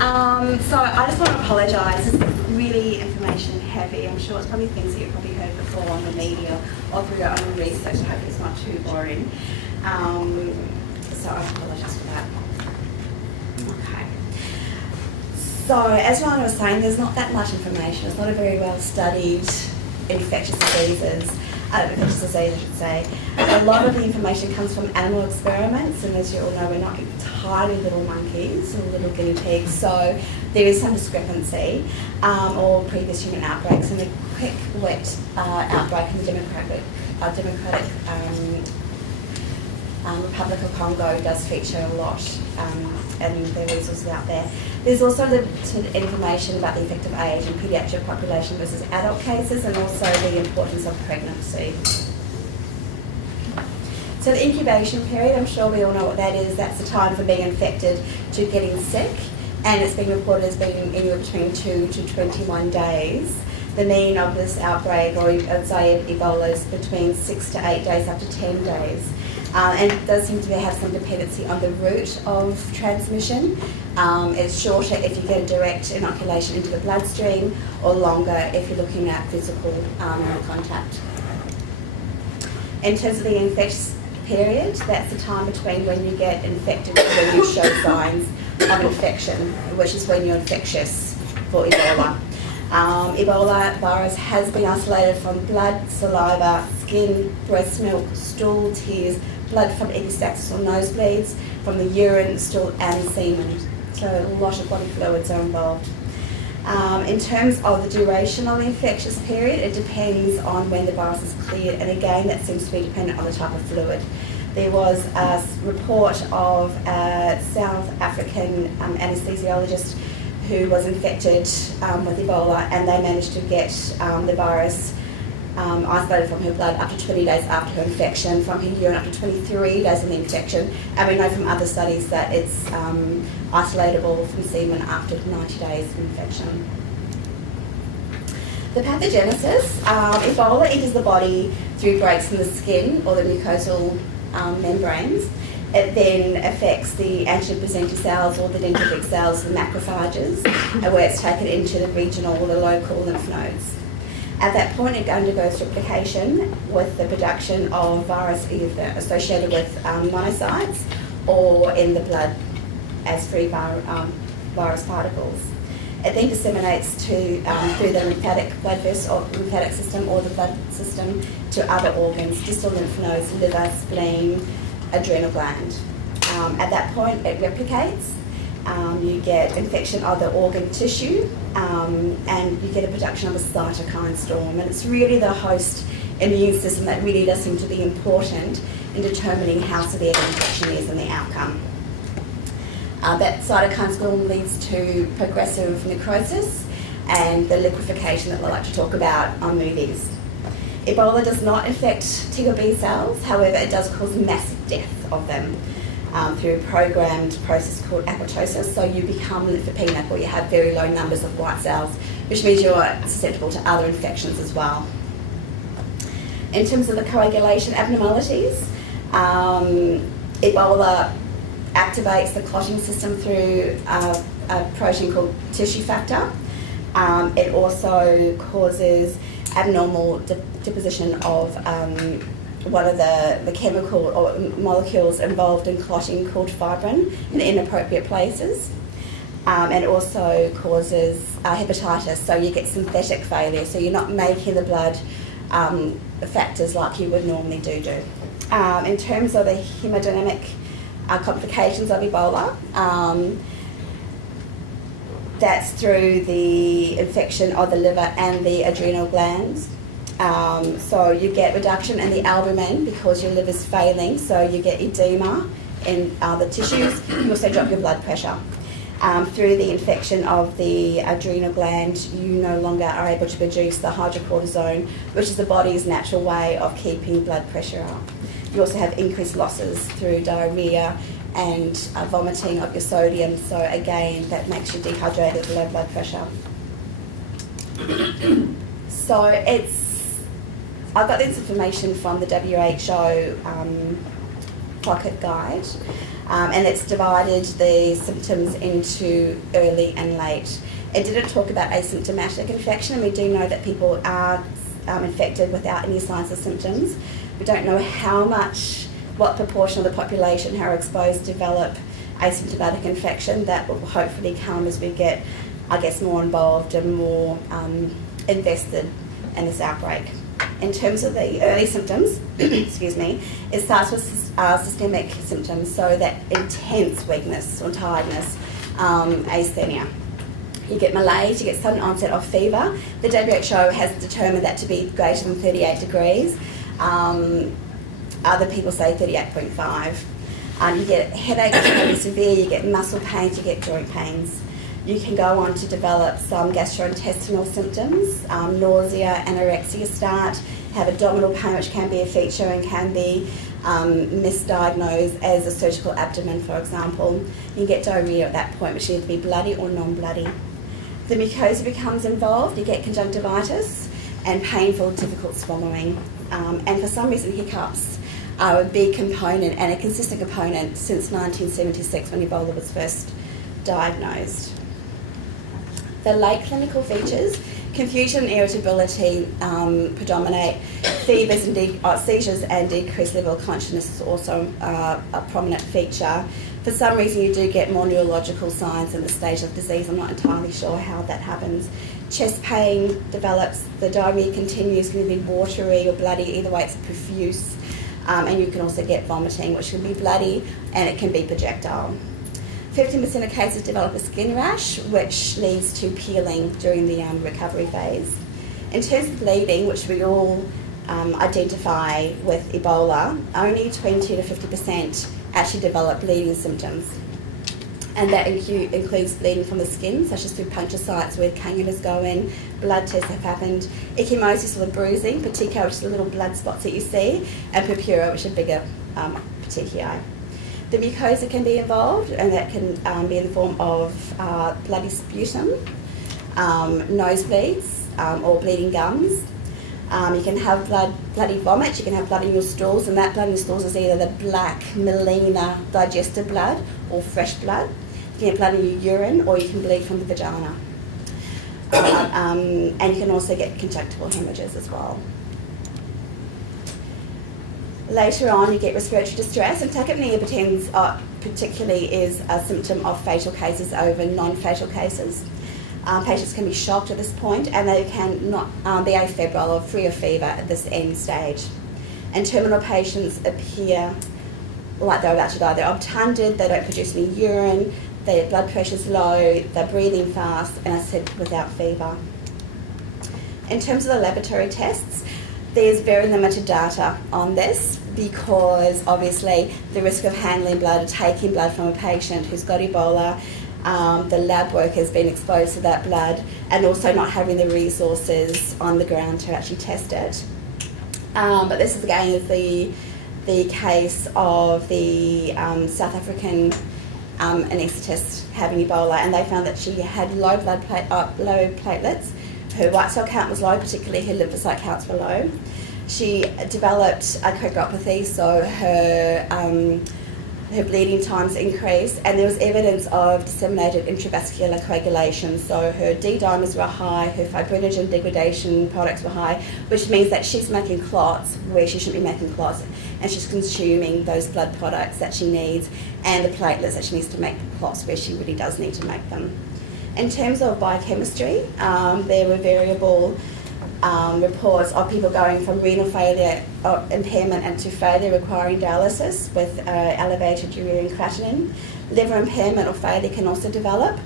So I just want to apologise. It's really information heavy. I'm sure it's probably things that you've probably heard before on the media or through your own research. I hope it's not too boring. So I apologise for that. Okay. So as Ryan was saying, there's not that much information. It's not a very well studied infectious disease, I should say. A lot of the information comes from animal experiments, and as you all know, we're not tiny little monkeys or little guinea pigs, so there is some discrepancy, or previous human outbreaks, and the quick wet outbreak in the Democratic Republic of Congo does feature a lot, and there are resources out there. There's also limited information about the effect of age in paediatric population versus adult cases, and also the importance of pregnancy. So the incubation period, I'm sure we all know what that is. That's the time from being infected to getting sick, and it's been reported as being anywhere between 2 to 21 days. The mean of this outbreak, or I'd say Ebola, is between 6 to 8 days up to 10 days. And it does seem to have some dependency on the route of transmission. It's shorter if you get a direct inoculation into the bloodstream, or longer if you're looking at physical contact. In terms of the infectious period, that's the time between when you get infected and when you show signs of infection, which is when you're infectious for Ebola. Ebola virus has been isolated from blood, saliva, skin, breast milk, stool, tears, blood from epistaxis or nosebleeds, from the urine, stool and semen. So a lot of body fluids are involved. In terms of the duration of the infectious period, it depends on when the virus is cleared, and again that seems to be dependent on the type of fluid. There was a report of a South African anesthesiologist who was infected with Ebola, and they managed to get the virus isolated from her blood up to 20 days after her infection, from her urine up to 23 days of the infection, and we know from other studies that it's isolatable from semen after 90 days of infection. The pathogenesis, Ebola enters the body through breaks in the skin or the mucosal membranes. It then affects the antigen-presenting cells or the dendritic cells, the macrophages, where it's taken into the regional or the local lymph nodes. At that point, it undergoes replication with the production of virus either associated with monocytes or in the blood as free virus particles. It then disseminates to through the lymphatic blood vessel or lymphatic system or the blood system to other organs, distal lymph nodes, liver, spleen, adrenal gland. At that point, it replicates. You get infection of the organ tissue, and you get a production of a cytokine storm. And it's really the host immune system that really does seem to be important in determining how severe the infection is and the outcome. That cytokine storm leads to progressive necrosis and the liquefaction that we like to talk about on movies. Ebola does not infect T or B cells, however it does cause massive death of them through a programmed process called apoptosis. So you become lymphopenic, or you have very low numbers of white cells, which means you're susceptible to other infections as well. In terms of the coagulation abnormalities, Ebola activates the clotting system through a protein called tissue factor. It also causes abnormal deposition of one of the chemical or molecules involved in clotting called fibrin in inappropriate places. And it also causes hepatitis, so you get synthetic failure, so you're not making the blood factors like you would normally do. In terms of the hemodynamic complications of Ebola, that's through the infection of the liver and the adrenal glands. So you get reduction in the albumin because your liver's failing, so you get edema in the tissues. You also drop your blood pressure. Through the infection of the adrenal gland, you no longer are able to produce the hydrocortisone, which is the body's natural way of keeping blood pressure up. You also have increased losses through diarrhoea and vomiting of your sodium, so again that makes you dehydrated, low blood pressure. So I got this information from the WHO pocket guide. And it's divided the symptoms into early and late. It didn't talk about asymptomatic infection, and we do know that people are infected without any signs or symptoms. We don't know what proportion of the population who are exposed develop asymptomatic infection. That will hopefully come as we get, I guess, more involved and more invested in this outbreak. In terms of the early symptoms, excuse me, it starts with systemic symptoms, so that intense weakness or tiredness, asthenia. You get malaise, you get sudden onset of fever. The WHO has determined that to be greater than 38 degrees. Other people say 38.5. You get headache, which is really severe, you get muscle pains, you get joint pains. You can go on to develop some gastrointestinal symptoms, nausea, anorexia start, have abdominal pain, which can be a feature and can be misdiagnosed as a surgical abdomen, for example. You get diarrhea at that point, which can either be bloody or non-bloody. The mucosa becomes involved, you get conjunctivitis and painful, difficult swallowing. And for some reason, hiccups are a big component and a consistent component since 1976 when Ebola was first diagnosed. The late clinical features, confusion and irritability predominate. Fevers and seizures and decreased level of consciousness is also a prominent feature. For some reason, you do get more neurological signs in the stage of disease. I'm not entirely sure how that happens. Chest pain develops, the diarrhea continues, can be watery or bloody, either way it's profuse. And you can also get vomiting, which can be bloody and it can be projectile. 15% of cases develop a skin rash, which leads to peeling during the recovery phase. In terms of bleeding, which we all identify with Ebola, only 20 to 50% actually develop bleeding symptoms. And that includes bleeding from the skin, such as through puncture sites where cannulas go in, blood tests have happened, ecchymosis or bruising, petechiae, which is the little blood spots that you see, and purpura, which are bigger petechiae. The mucosa can be involved, and that can be in the form of bloody sputum, nosebleeds, or bleeding gums. You can have bloody vomit, you can have blood in your stools, and that blood in your stools is either the black, melena, digested blood or fresh blood. You can get blood in your urine, or you can bleed from the vagina. And you can also get conjunctival hemorrhages as well. Later on, you get respiratory distress, and tachypnea particularly is a symptom of fatal cases over non-fatal cases. Patients can be shocked at this point, and they can not be afebrile or free of fever at this end stage. And terminal patients appear like they're about to die. They're obtunded, they don't produce any urine, their blood pressure's low, they're breathing fast, and I said without fever. In terms of the laboratory tests, there's very limited data on this because obviously the risk of handling blood, taking blood from a patient who's got Ebola, the lab work has been exposed to that blood, and also not having the resources on the ground to actually test it. But this is again the case of the South African anaesthetist having Ebola, and they found that she had low platelets. Her white cell count was low, particularly her lymphocyte counts were low. She developed a coagulopathy, so her bleeding times increased, and there was evidence of disseminated intravascular coagulation. So her D-dimers were high, her fibrinogen degradation products were high, which means that she's making clots where she shouldn't be making clots, and she's consuming those blood products that she needs and the platelets that she needs to make clots where she really does need to make them. In terms of biochemistry, there were variable reports of people going from renal failure or impairment and to failure requiring dialysis with elevated urea and creatinine. Liver impairment or failure can also develop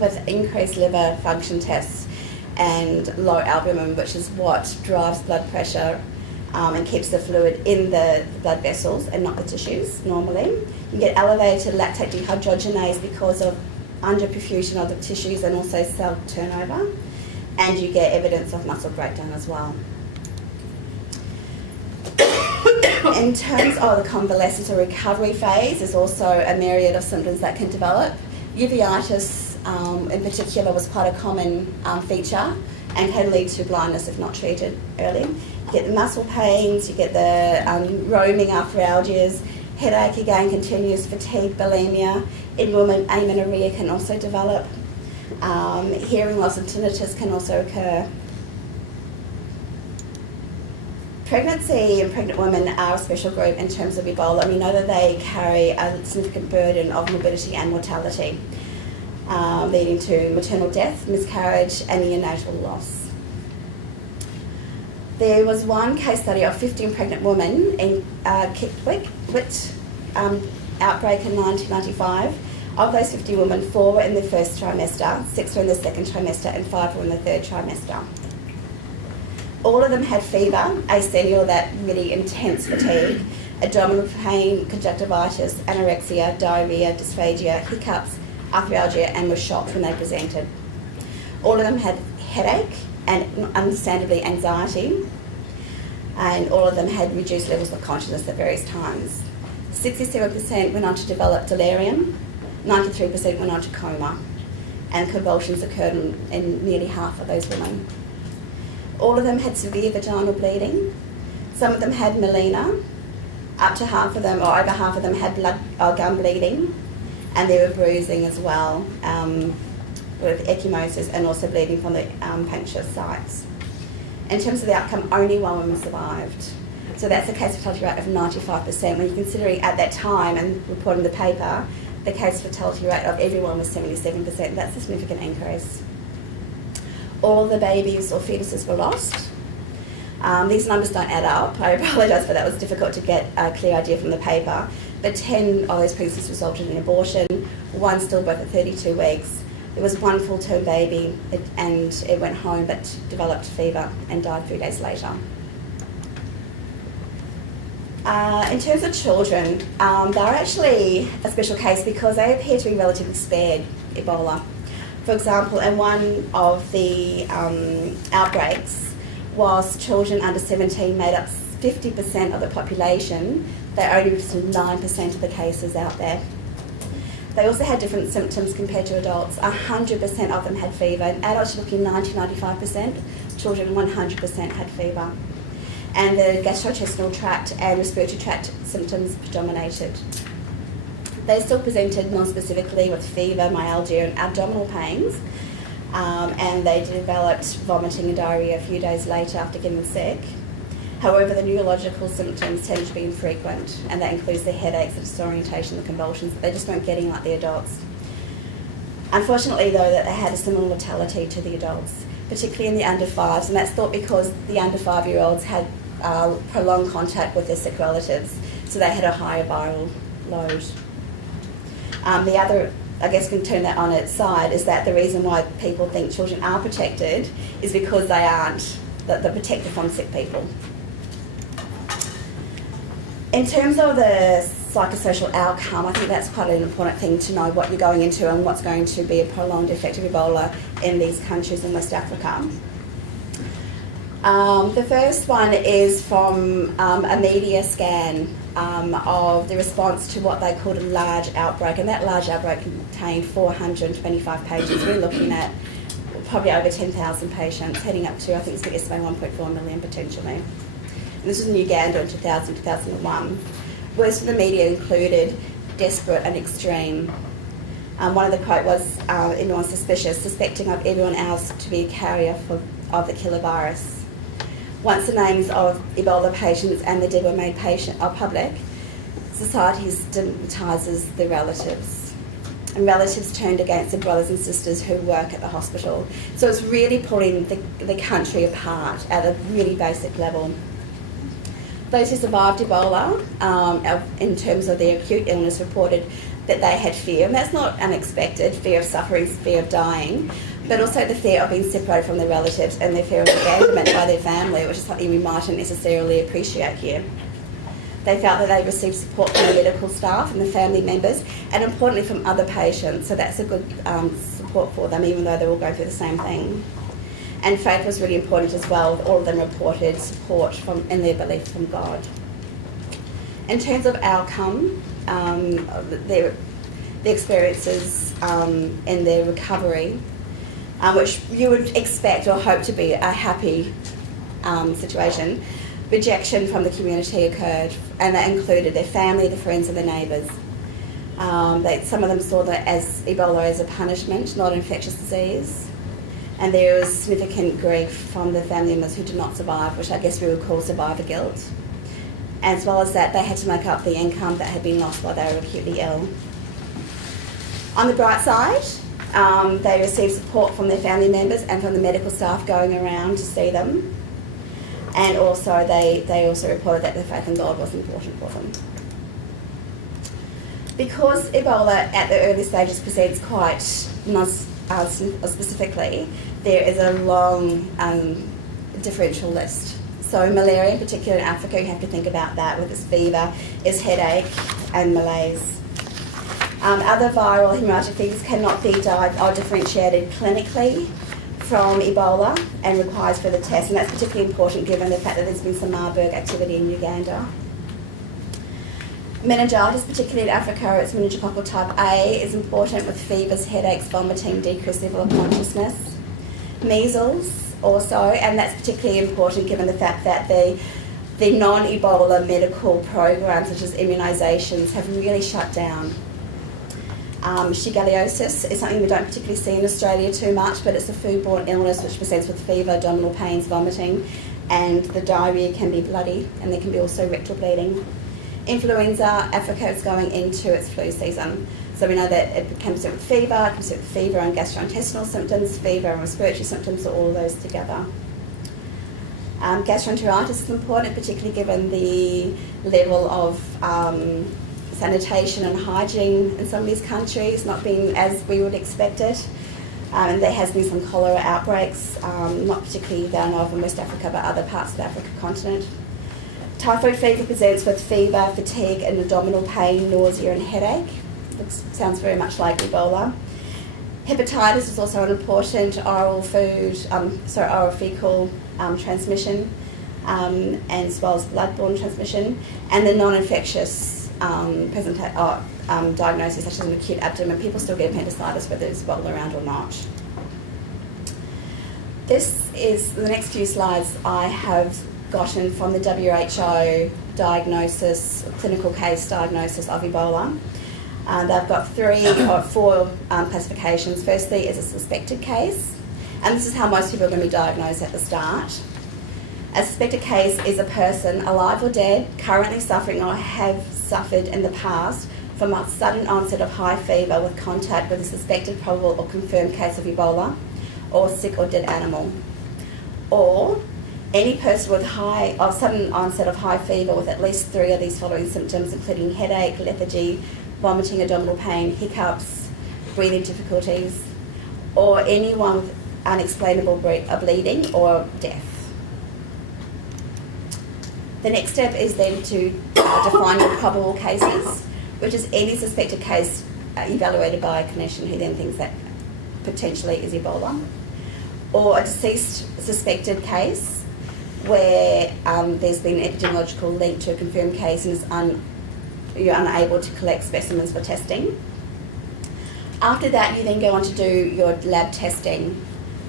with increased liver function tests and low albumin, which is what drives blood pressure and keeps the fluid in the blood vessels and not the tissues normally. You get elevated lactate dehydrogenase because of underperfusion of the tissues and also cell turnover, and you get evidence of muscle breakdown as well. In terms of the convalescence or recovery phase, there's also a myriad of symptoms that can develop. Uveitis in particular was quite a common feature and can lead to blindness if not treated early. You get the muscle pains, you get the roaming arthralgias, Headache again continues, fatigue, bulimia. In women, amenorrhea can also develop. Hearing loss and tinnitus can also occur. Pregnancy and pregnant women are a special group in terms of Ebola. We know that they carry a significant burden of morbidity and mortality, leading to maternal death, miscarriage, and neonatal loss. There was one case study of 15 pregnant women in Kittwick outbreak in 1995. Of those 50 women, 4 were in the first trimester, 6 were in the second trimester, and 5 were in the third trimester. All of them had fever, asthenia, that really intense fatigue, abdominal pain, conjunctivitis, anorexia, diarrhea, dysphagia, hiccups, arthralgia, and were shocked when they presented. All of them had headache and, understandably, anxiety, and all of them had reduced levels of consciousness at various times. 67% went on to develop delirium, 93% went on to coma, and convulsions occurred in nearly half of those women. All of them had severe vaginal bleeding. Some of them had melena. Up to half of them, or over half of them, had blood or gum bleeding, and there were bruising as well, with ecchymosis and also bleeding from the puncture sites. In terms of the outcome, only one woman survived. So that's a case fatality rate of 95%. When you're considering at that time and reporting the paper, the case fatality rate of everyone was 77%. That's a significant increase. All the babies or fetuses were lost. These numbers don't add up. I apologise, but that was difficult to get a clear idea from the paper. But 10 of those pregnancies resulted in abortion, 1 stillbirth at 32 weeks. There was 1 full-term baby, and it went home but developed fever and died 3 days later. In terms of children, they're actually a special case because they appear to be relatively spared Ebola. For example, in one of the outbreaks, whilst children under 17 made up 50% of the population, they only represented 9% of the cases out there. They also had different symptoms compared to adults. 100% of them had fever. In adults, you're looking 90-95%. Children, 100% had fever. And the gastrointestinal tract and respiratory tract symptoms predominated. They still presented non-specifically with fever, myalgia, and abdominal pains, and they developed vomiting and diarrhea a few days later after getting sick. However, the neurological symptoms tend to be infrequent, and that includes the headaches, the disorientation, the convulsions. They just weren't getting like the adults. Unfortunately, though, that they had a similar mortality to the adults, particularly in the under 5s, and that's thought because the under 5-year-olds had prolonged contact with their sick relatives, so they had a higher viral load. The other, I guess, can turn that on its side, is that the reason why people think children are protected is because they aren't, that they're protected from sick people. In terms of the psychosocial outcome, I think that's quite an important thing to know what you're going into and what's going to be a prolonged effect of Ebola in these countries in West Africa. The first one is from a media scan of the response to what they called a large outbreak, and that large outbreak contained 425 patients. We're looking at probably over 10,000 patients, heading up to, I think it's estimated 1.4 million potentially. And this was in Uganda in 2000, 2001. Words from the media included desperate and extreme. One of the quote was, everyone suspicious, suspecting of everyone else to be a carrier of the killer virus. Once the names of Ebola patients and the dead were made public, society stigmatises the relatives. And relatives turned against the brothers and sisters who work at the hospital. So it's really pulling the country apart at a really basic level. Those who survived Ebola, in terms of their acute illness, reported that they had fear, and that's not unexpected, fear of suffering, fear of dying, but also the fear of being separated from their relatives and the fear of abandonment by their family, which is something we mightn't necessarily appreciate here. They felt that they received support from the medical staff and the family members, and importantly from other patients, so that's a good support for them, even though they're all going through the same thing. And faith was really important as well. All of them reported support in their belief from God. In terms of outcome, their experiences in their recovery, which you would expect or hope to be a happy situation, rejection from the community occurred, and that included their family, their friends, and their neighbours. Some of them saw Ebola as a punishment, not an infectious disease. And there was significant grief from the family members who did not survive, which I guess we would call survivor guilt. As well as that, they had to make up the income that had been lost while they were acutely ill. On the bright side, they received support from their family members and from the medical staff going around to see them. And also, they also reported that their faith in God was important for them. Because Ebola at the early stages presents quite specifically, there is a long differential list. So malaria, in particular in Africa, you have to think about that with its fever, is headache and malaise. Other viral hemorrhagic fevers cannot be differentiated clinically from Ebola and requires further tests, and that's particularly important given the fact that there's been some Marburg activity in Uganda. Meningitis, particularly in Africa, it's meningococcal type A, is important with fevers, headaches, vomiting, decreased level of consciousness. Measles also, and that's particularly important given the fact that the non-Ebola medical programs such as immunisations have really shut down. Shigellosis is something we don't particularly see in Australia too much, but it's a foodborne illness which presents with fever, abdominal pains, vomiting, and the diarrhoea can be bloody, and there can be also rectal bleeding. Influenza, Africa is going into its flu season. So we know that it can present with fever, and gastrointestinal symptoms, fever and respiratory symptoms, so all of those together. Gastroenteritis is important, particularly given the level of sanitation and hygiene in some of these countries not being as we would expect it. And there has been some cholera outbreaks, not particularly that I know of in West Africa, but other parts of the African continent. Typhoid fever presents with fever, fatigue and abdominal pain, nausea and headache. Sounds very much like Ebola. Hepatitis is also an important oral fecal transmission, and as well as bloodborne transmission, and the non-infectious diagnoses such as an acute abdomen. People still get appendicitis whether it's Ebola around or not. This is the next few slides I have gotten from the WHO clinical case diagnosis of Ebola. They've got 4 classifications. Firstly is a suspected case, and this is how most people are going to be diagnosed at the start. A suspected case is a person, alive or dead, currently suffering or have suffered in the past from a sudden onset of high fever with contact with a suspected, probable or confirmed case of Ebola, or sick or dead animal. Or any person with sudden onset of high fever with at least 3 of these following symptoms, including headache, lethargy, vomiting, abdominal pain, hiccups, breathing difficulties, or anyone with unexplainable bleeding or death. The next step is then to define your probable cases, which is any suspected case evaluated by a clinician who then thinks that potentially is Ebola, or a deceased suspected case where there's been an epidemiological link to a confirmed case and you're unable to collect specimens for testing. After that, you then go on to do your lab testing,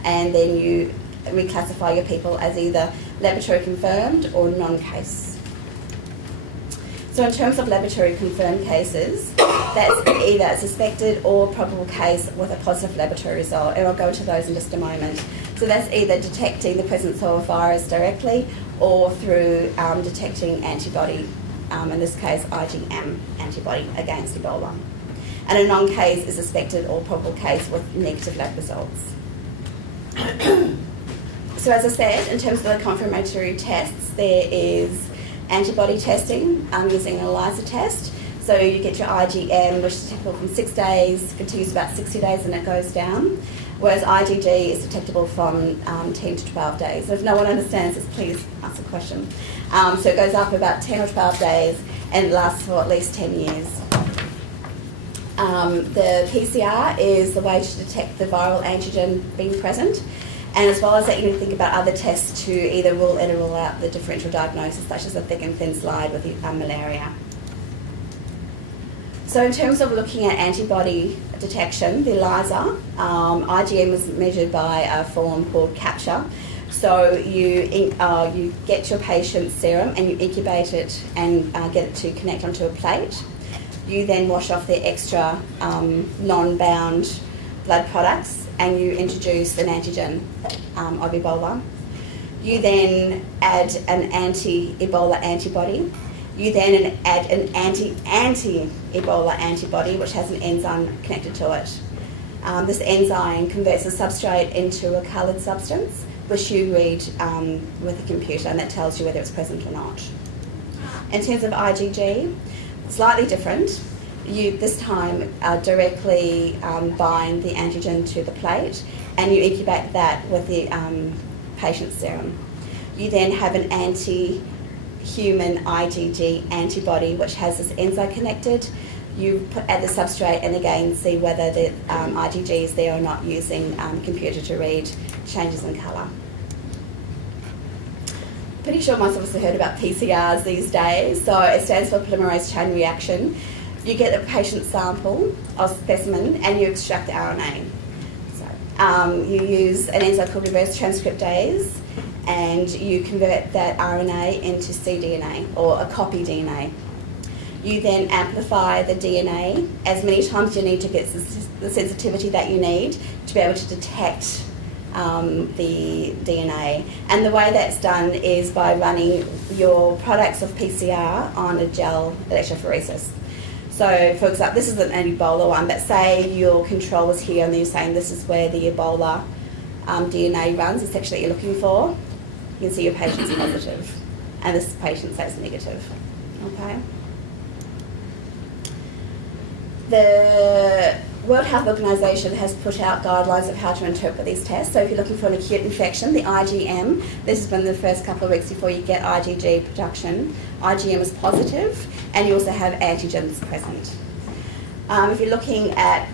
and then you reclassify your people as either laboratory confirmed or non-case. So in terms of laboratory confirmed cases, that's either a suspected or probable case with a positive laboratory result, and I'll go to those in just a moment. So that's either detecting the presence of a virus directly or through detecting antibody, in this case IgM antibody against Ebola. And a non-case is a suspected or probable case with negative lab results. So as I said, in terms of the confirmatory tests, there is antibody testing using an ELISA test. So you get your IgM, which is detectable from 6 days, continues about 60 days, and it goes down. Whereas IgG is detectable from 10 to 12 days. And if no one understands this, please ask a question. So it goes up about 10 or 12 days and it lasts for at least 10 years. The PCR is the way to detect the viral antigen being present. And as well as that, you need to think about other tests to either rule in or rule out the differential diagnosis, such as a thick and thin slide with malaria. So in terms of looking at antibody detection, the ELISA, IgM was measured by a form called CAPTCHA. So you get your patient's serum and you incubate it and get it to connect onto a plate. You then wash off the extra non-bound blood products and you introduce an antigen of Ebola. You then add an anti-Ebola antibody. You then add an anti-Ebola antibody, which has an enzyme connected to it. This enzyme converts the substrate into a coloured substance, which you read with a computer, and that tells you whether it's present or not. In terms of IgG, slightly different. You this time directly bind the antigen to the plate, and you incubate that with the patient's serum. You then have an anti-human IgG antibody, which has this enzyme connected. You add the substrate and again see whether the IgG is there or not using computer to read changes in colour. Pretty sure most of us have heard about PCRs these days. So it stands for Polymerase Chain Reaction. You get a patient sample or specimen and you extract the RNA. So you use an enzyme called reverse transcriptase and you convert that RNA into cDNA or a copy DNA. You then amplify the DNA as many times as you need to get the sensitivity that you need to be able to detect the DNA. And the way that's done is by running your products of PCR on a gel electrophoresis. So, for example, this isn't an Ebola one, but say your control was here and you're saying this is where the Ebola DNA runs, the section that you're looking for. You can see your patient's positive and this patient says negative. Okay. The World Health Organization has put out guidelines of how to interpret these tests. So if you're looking for an acute infection, the IgM, this has been the first couple of weeks before you get IgG production. IgM is positive, and you also have antigens present. If you're looking at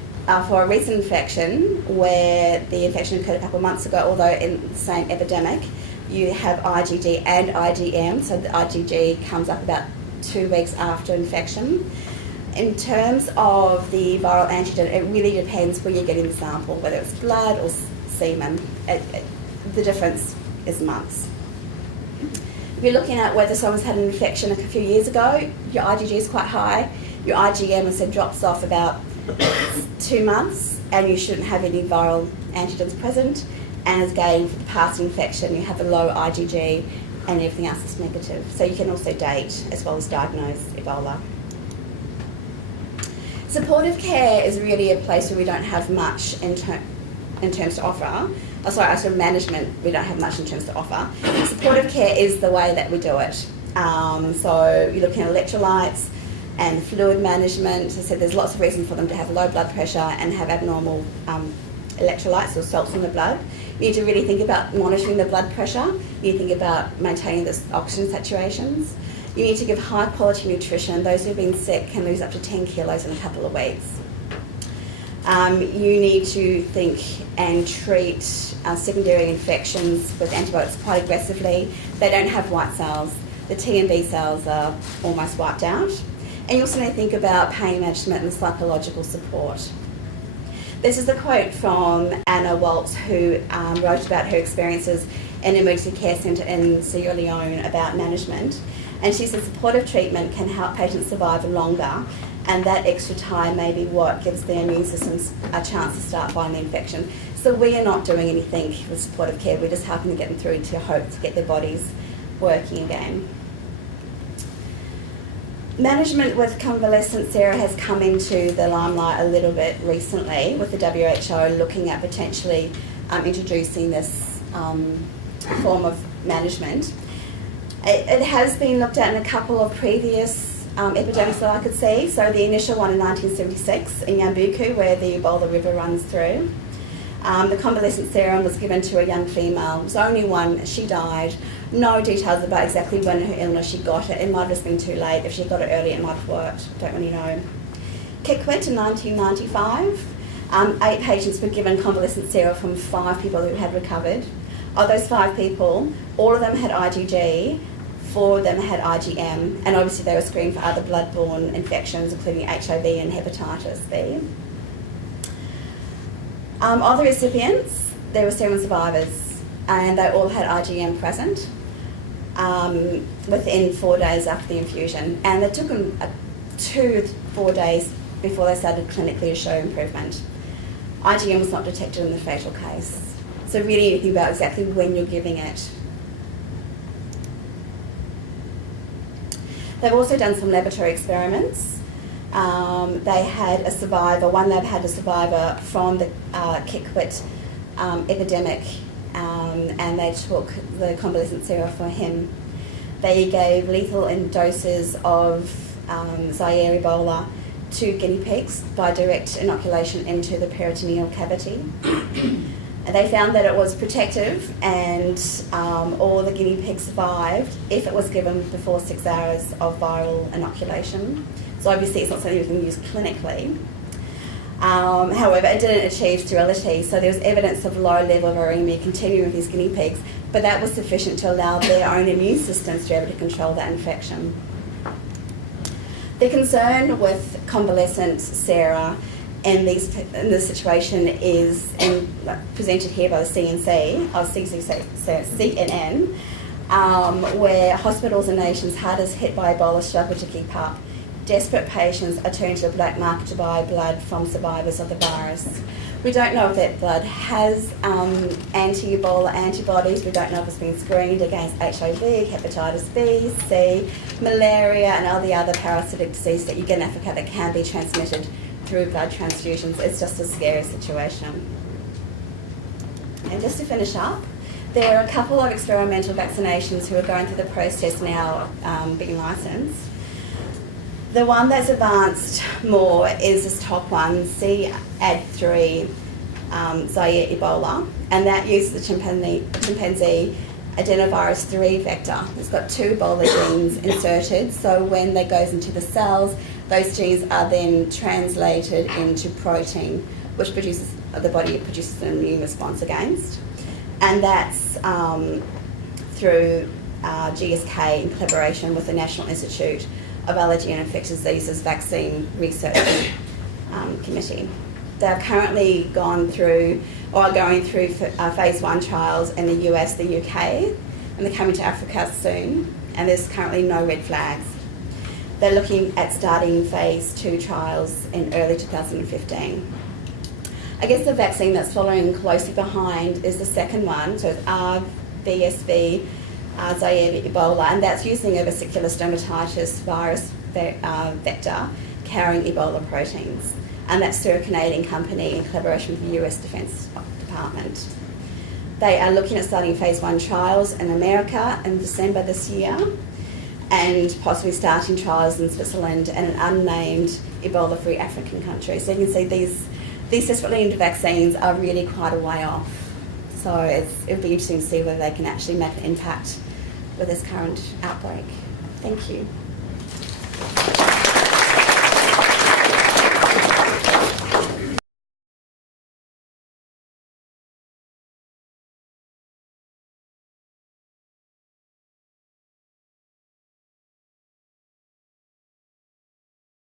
for a recent infection where the infection occurred a couple of months ago, although in the same epidemic, you have IgG and IgM, so the IgG comes up about 2 weeks after infection. In terms of the viral antigen, it really depends where you're getting the sample, whether it's blood or semen. The difference is months. If you're looking at whether someone's had an infection a few years ago, your IgG is quite high. Your IgM instead drops off about 2 months, and you shouldn't have any viral antigens present. And again, for the past infection, you have a low IgG, and everything else is negative. So you can also date as well as diagnose Ebola. Supportive care is really a place where we don't have much in terms to offer. Management, we don't have much in terms to offer. Supportive care is the way that we do it. So you're looking at electrolytes and fluid management. As I said, there's lots of reasons for them to have low blood pressure and have abnormal electrolytes or salts in the blood. You need to really think about monitoring the blood pressure. You need to think about maintaining the oxygen saturations. You need to give high quality nutrition. Those who've been sick can lose up to 10 kilos in a couple of weeks. You need to think and treat secondary infections with antibiotics quite aggressively. They don't have white cells. The T and B cells are almost wiped out. And you also need to think about pain management and psychological support. This is a quote from Anna Waltz, who wrote about her experiences in an emergency care centre in Sierra Leone about management. And she said supportive treatment can help patients survive longer, and that extra time may be what gives their immune systems a chance to start fighting the infection. So we are not doing anything with supportive care, we're just helping to get them through to hope to get their bodies working again. Management with convalescent sera has come into the limelight a little bit recently, with the WHO looking at potentially introducing this form of management. It has been looked at in a couple of previous epidemics that I could see. So the initial one in 1976 in Yambuku, where the Ebola River runs through. The convalescent serum was given to a young female. It was only one. She died. No details about exactly when in her illness she got it. It might have just been too late. If she got it early, it might have worked. Don't really know. Kikwit in 1995. 8 patients were given convalescent serum from 5 people who had recovered. Of those 5 people, all of them had IgG, 4 of them had IgM, and obviously they were screened for other bloodborne infections, including HIV and hepatitis B. Of the recipients, there were 7 survivors. and they all had IgM present within 4 days after the infusion. And it took them 2 to 4 days before they started clinically to show improvement. IgM was not detected in the fatal case. So really you think about exactly when you're giving it. They've also done some laboratory experiments. They had a survivor, one lab had a survivor from the Kikwit epidemic, and they took the convalescent sera for him. They gave lethal doses of Zaire Ebola to guinea pigs by direct inoculation into the peritoneal cavity. They found that it was protective, and all the guinea pigs survived if it was given before 6 hours of viral inoculation. So obviously it's not something you can use clinically. However, it didn't achieve sterility, so there was evidence of low level of viremia continuing with these guinea pigs, but that was sufficient to allow their own immune systems to be able to control that infection. The concern with convalescent sera in this situation is presented here by the CNN, where hospitals and nations hardest hit by Ebola struggle to keep up. Desperate patients are turned to the black market to buy blood from survivors of the virus. We don't know if that blood has anti-Ebola antibodies. We don't know if it's been screened against HIV, hepatitis B, C, malaria, and all the other parasitic diseases that you get in Africa that can be transmitted through blood transfusions. It's just a scary situation. And just to finish up, there are a couple of experimental vaccinations who are going through the process now being licensed. The one that's advanced more is this top one, CAD3 Zaire Ebola, and that uses the chimpanzee adenovirus 3 vector. It's got 2 Ebola genes inserted, so when that goes into the cells, those genes are then translated into protein, which the body produces an immune response against. And that's through GSK in collaboration with the National Institute of Allergy and Infectious Diseases Vaccine Research Committee. They're currently going through phase 1 trials in the US, the UK, and they're coming to Africa soon, and there's currently no red flags. They're looking at starting phase 2 trials in early 2015. I guess the vaccine that's following closely behind is the second one, so it's RVSV Zaire Ebola, and that's using a vesicular stomatitis virus vector carrying Ebola proteins. And that's through a Canadian company in collaboration with the US Defence Department. They are looking at starting phase 1 trials in America in December this year, and possibly starting trials in Switzerland and an unnamed Ebola-free African country. So you can see these desperately needed vaccines are really quite a way off. So it'll be interesting to see whether they can actually make an impact with this current outbreak. Thank you.